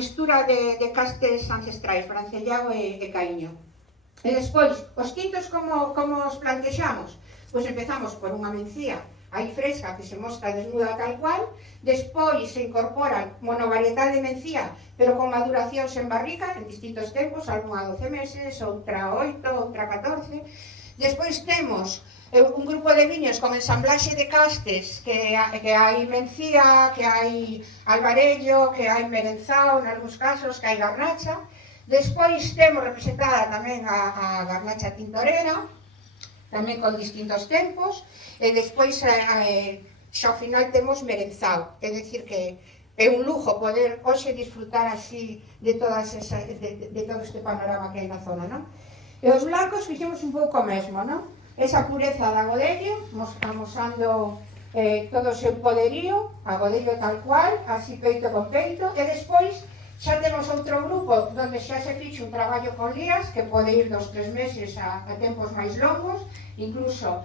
mistura de castes ancestrais, Brancellao e Caíño. E despois, os quintos como os plantexamos? Pois empezamos por unha mencía aí fresca que se mostra desnuda tal cual, despois se incorporan monovarietal de mencía, pero con maduracións en barrica en distintos tempos, algunha 12 meses, outra 8, outra 14. Despois temos un grupo de viños con ensamblaxe de castes, que hai mencía, que hai albarello, que hai merenzao, en algúns casos, que hai garnacha. Despois temos representada tamén a garnacha tintorera, tamén con distintos tempos, e despois xa ao final temos merenzao, é dicir que é un lujo poder hoxe disfrutar así de todo este panorama que hai na zona, non? E os blancos fixemos un pouco o mesmo, non? Esa pureza da Godello, amosando todo o seu poderío, a Godello tal cual, así peito con peito, e despois xa temos outro grupo onde xa se fixe un traballo con lías que pode ir dos 3 meses a tempos máis longos, incluso